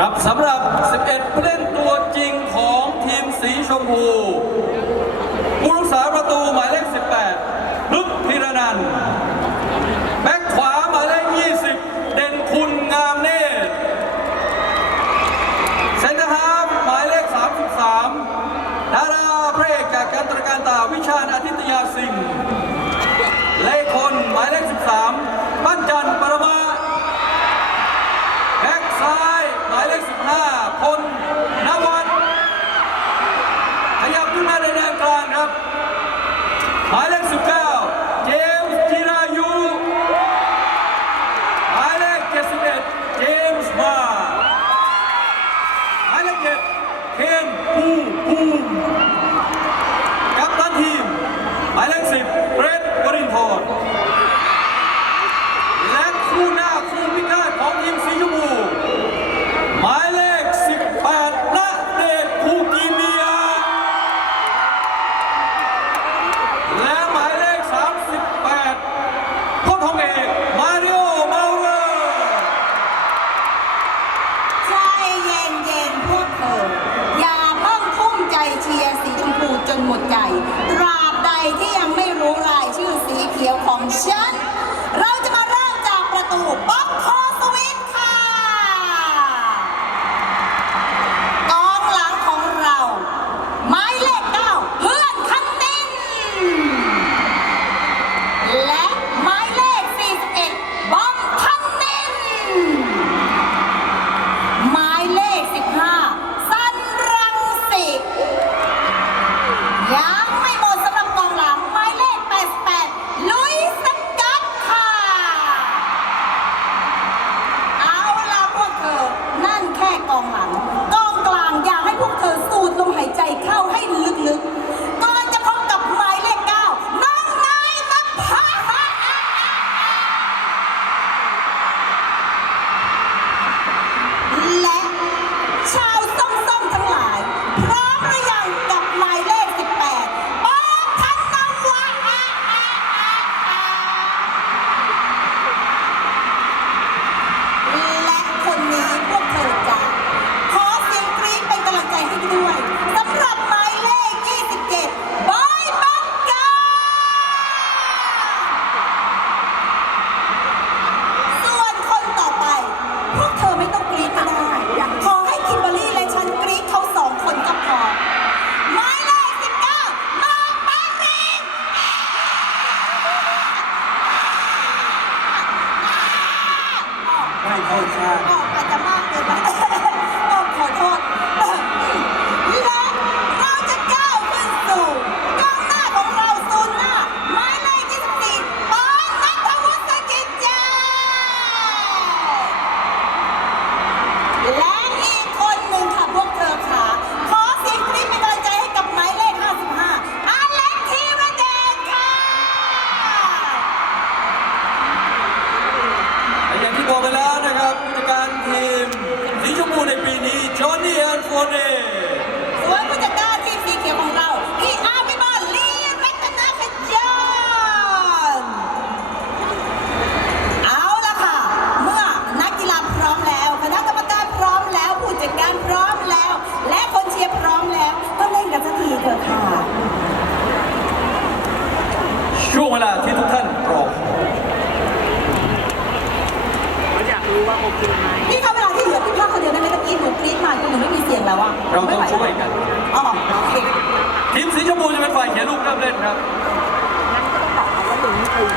ครับสำหรับ 11 ผู้เล่นตัวจริงของทีมสีชมพูผู้รักษาประตูหมายเลข 18ลึกพิรนันท์แบ็คขวาหมายเลข 20 เด่นคุณงามเนตรเซนเตอร์ฮาฟหมายเลข 33 ดาราพระเอกจากการตระการตาวิชาญอาทิตยาสิงห์เลขคนหมายเลข 13 ปั้นจันทร์ปรมา แบ็กซ้ายหมายเลข 15 พลนวัตขยับขึ้นมาในแดนกลางครับ หมายเลข19เจมส์ ไม่ ในปีนี้จอห์นนี่แอนโฟเน่ส่วนผู้จัดการทีมสีเขียวของเราพี่อาร์พิบอลลีรัตนขจรเอาละค่ะ เมื่อนักกีฬาพร้อมแล้วคณะกรรมการพร้อมแล้ว ผู้จัดการพร้อมแล้ว และคนเชียร์พร้อมแล้ว ก็เล่นกันสักทีเถอะค่ะ ช่วงเวลาที่ทุกท่านรอ เขาอยากรู้ว่าโอเคไหม นี่ค่ะเวลาที่เหลื กี้หนูกรี๊ดมาคุณหนูไม่มีเสียงแล้วอะเราต้องช่วยกันอ๋อทีมสีชมพูจะเป็นฝ่ายเขียนลูกเริ่มเล่นครับ งั้นก็ต้องบอกว่าถึงคือ